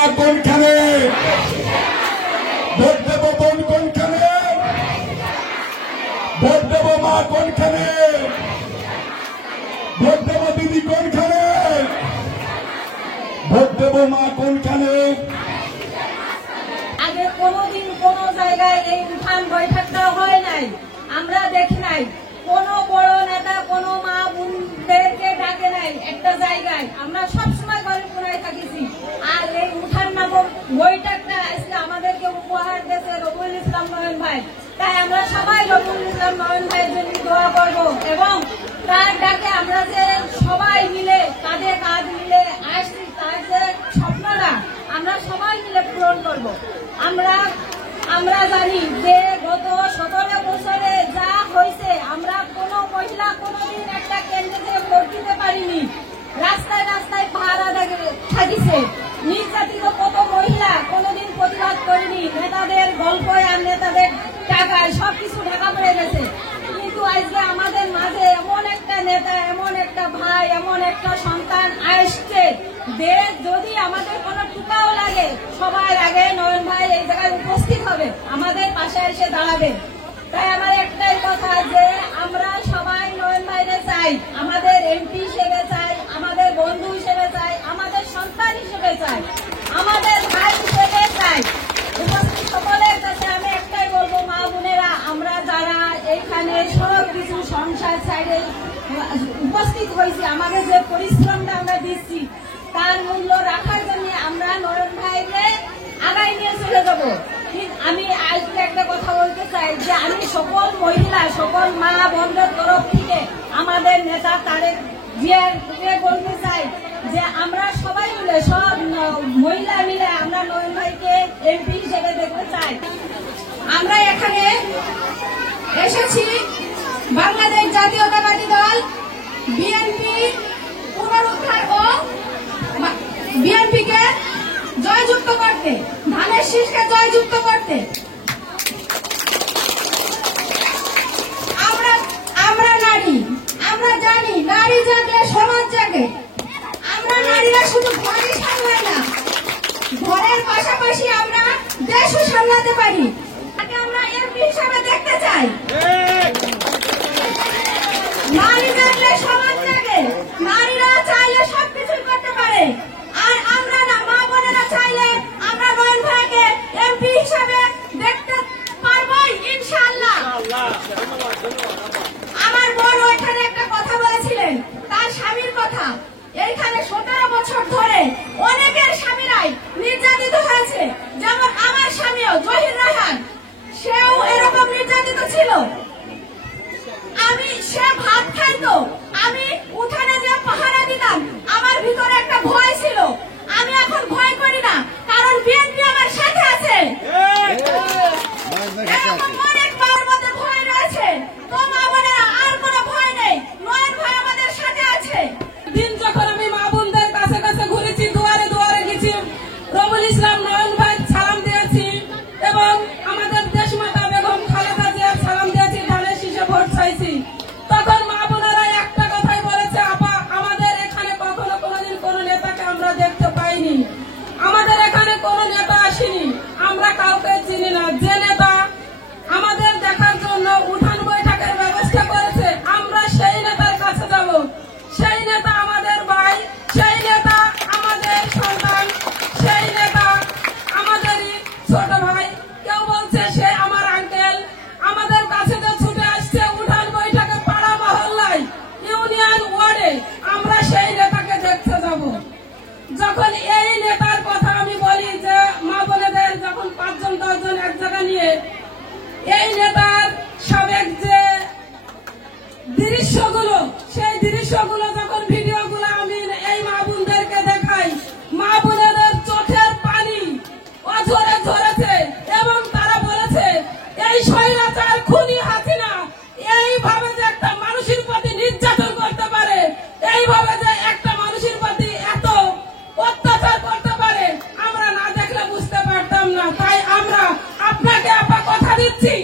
কোনখানে ভোট দেব বোন কোনখানে ভোট দেব মা কোনখানে ভোট দেব দিদি কোনখানে ভোট দেব মা কোনখানে। আগে কোনোদিন কোনো জায়গায় এই উঠান বৈঠকটা হয় নাই, আমরা দেখি নাই। কোনো বড় নেতা কোনো মা বোনদেরকে ডাকে নাই একটা জায়গায়। আমরা সবসময় ঘরে কোনায় থাকিছি। আর এই উঠান নামক বৈঠকটা আজকে আমাদেরকে উপহার দিয়েছে রবিউল ইসলাম নয়ন ভাই। তাই আমরা সবাই রবিউল ইসলাম নয়ন ভাইয়ের জন্য দোয়া করবো এবং তার ডাকে আমরা যে সবাই মিলে কাঁধে কাঁধ মিলে আসছি, তার যে স্বপ্নটা আমরা সবাই মিলে পূরণ করবো। আমরা জানি যে গত 17 বছরে যা হয়েছে, আমরা কোনো মহিলা কোনোদিন একটা কেন্দ্রে ভোট দিতে পারিনি। রাস্তায় রাস্তায় পাহারা থাকিছে, নির্যাতিত কত মহিলা কোনোদিন প্রতিবাদ করেনি। নেতাদের গল্পে আর নেতাদের টাকায় সবকিছু ঢাকা পড়ে গেছে। কিন্তু আজকে আমাদের মাঝে এমন একটা নেতা, এমন একটা ভাই, এমন একটা সন্তান আসছে যে যদি আমাদের কোনো টুকাও লাগে সবার আগে নয়ন ভাই এই জায়গায় উপস্থিত হবে, আমাদের পাশে এসে দাঁড়াবে। তাই আমার একটাই কথা যে আমরা সবাই নয়ন ভাইরে চাই, আমাদের এমপি হিসেবে চাই, আমাদের বন্ধু হিসেবে চাই, আমাদের সন্তান হিসেবে চাই, আমাদের ভাই হিসেবে চাই। উপস্থিত সকলের কাছে আমি একটাই বলবো, মা বোনেরা, আমরা যারা এখানে সব কিছু সংসার সাইডে উপস্থিত হয়েছি, আমাদের যে পরিশ্রমটা আমরা দিচ্ছি তার মূল্য রাখার জন্য আমরা নয়ন ভাইকে আগাই নিয়ে চলে যাব। আমি আজকে একটা কথা বলতে চাই যে আমি সকল মহিলা, সকল মা বোনদের তরফ থেকে আমাদের নেতা তারেক জিয়াকে বলতে চাই যে আমরা সবাই মিলে, সব মহিলা মিলে আমরা নয়ন ভাইকে এমপি হিসেবে দেখতে চাই। আমরা এখানে এসেছি বাংলাদেশ জাতীয়তাবাদী দল বিএনপি পুনরুদ্ধার ও বিএনপিকে জয়যুক্ত করতে, ধানের শীষকে জয়যুক্ত করতে। আমরা নারী, আমরা জানি নারী জাগলে সমাজ জাগে। আমরা নারীরা শুধু ঘরই সামলাই না, ঘরের পাশাপাশি আমরা দেশও সামলাতে পারি। তাকে আমরা এমপি হিসাবে দেখতে চাই। নারী জাগলে সমাজ জাগে, নারীরা চাইলে সবকিছুই করতে পারে। আর আমরা না, মা বোনেরা চাইলে আমরা নয়ন ভাইকে এমপি হিসাবে দেখতে পারবোই ইনশাআল্লাহ। আমার বড় এখানে একটা কথা বলেছিলেন, তার স্বামীর কথা। এইখানে 17 বছর ধরে অনেকের স্বামীরাই নির্যাতিত হয়েছে, যেমন আমার স্বামীও জহির রায়হান, সেও এরকম নির্যাতিত ছিল। সে ভাত খাইতো, আমি উঠানে যে পাহারা দিতাম, আমার ভিতরে একটা ভয় ছিল। আমি এখন ভয় করি না, কারণ বিএনপি আমার সাথে আছে। অনেক মায়ের মধ্যে ভয় রয়েছে, তো মা বোনেরা আর কোনো ভয় নেই, নয়ন ভাই আমাদের সাথে আছে। দিন যখন আমি মা বোনদের কাছে কাছে ঘুরেছি, দুয়ারে দুয়ারে গেছি, রবিউল ইসলাম নয়ন ভাই সালাম দিয়েছি এবং আমাদের দেশমাতা বেগম খালেদা জিয়ার সালাম দিয়েছি, ধানের শীষে ভোট চাইছি। তখন মা বোনেরা একটা কথাই বলেছে, আপা আমাদের এখানে কখনো কোনোদিন কোনো নেতাকে আমরা দেখতে পাইনি, আমাদের এখানে কোনো নেতা আসেনি, আমরা কাউকে চিনি না। যে নেতা আমাদের দেখার জন্য উঠান বৈঠকের ব্যবস্থা করেছে, আমরা সেই নেতার কাছে যাব। সেই নেতা আমাদের ভাই, সেই নেতা আমাদের সন্তান, সেই নেতা আমাদেরই ছোট ভাই। কেউ বলছে সে আমার আঙ্কেল। আমাদের কাছে যে ছুটে আসছে উঠান বৈঠকে, পাড়া মহল্লায়, ইউনিয়ন ওয়ার্ডে, আমরা সেই নেতাকে দেখতে যাব। যখন এই নেতার কথা আমি বলি যে মা বোনেদের যখন 5-10 জন এক জায়গা নিয়ে এই নেতার সাবেক যে দৃশ্যগুলো, সেই দৃশ্যগুলো যখন ভিডিওগুলো আমি এই মা বোনদেরকে দেখাই, মা বোনেদের চোখের পানি অঝরে ঝরেছে এবং তারা বলেছে এই স্বৈরাচার খুনি হাসিনা এইভাবে যে একটা মানুষের প্রতি নির্যাতন করতে পারে, এইভাবে যে একটা মানুষের প্রতি এত অত্যাচার করতে পারে, আমরা না দেখলে বুঝতে পারতাম না। তাই আমরা আপনাকে আপা কথা দিচ্ছি,